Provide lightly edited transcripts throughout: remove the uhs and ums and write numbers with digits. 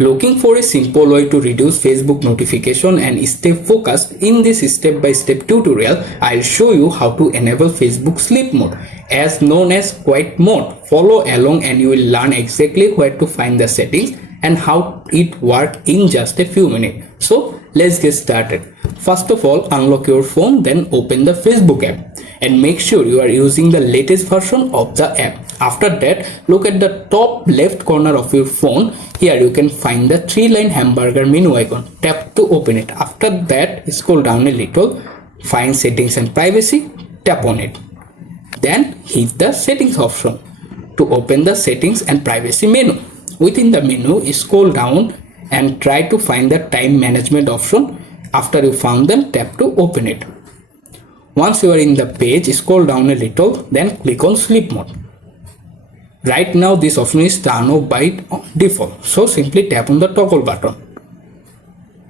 Looking for a simple way to reduce Facebook notification and stay focused? In this step-by-step tutorial, I'll show you how to enable Facebook sleep mode, as known as quiet mode. Follow along and you will learn exactly where to find the settings and how it works in just a few minutes. So let's get started. First of all, unlock your phone, then open the Facebook app and make sure you are using the latest version of the app. After that, look at the top left corner of your phone. Here you can find the 3-line hamburger menu icon. Tap to open it. After that, scroll down a little, find settings and privacy, tap on it. Then hit the settings option to open the settings and privacy menu. Within the menu, scroll down and try to find the time management option. After you found them, tap to open it. Once you are in the page, scroll down a little, then click on sleep mode. Right now this option is turned off by default, so simply tap on the toggle button.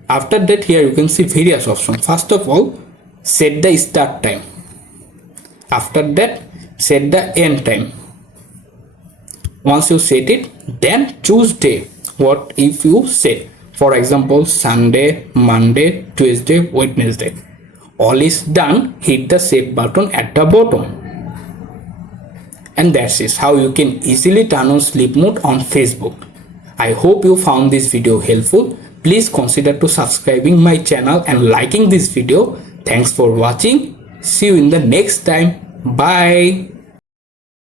After that, here you can see various options. First of all, set the start time. After that, set the end time. Once you set it, then choose day. What if you set, for example, Sunday, Monday, Tuesday, Wednesday. All is done, hit the save button at the bottom. And that's it, how you can easily turn on sleep mode on Facebook. I hope you found this video helpful. Please consider to subscribing my channel and liking this video. Thanks for watching. See you in the next time. Bye.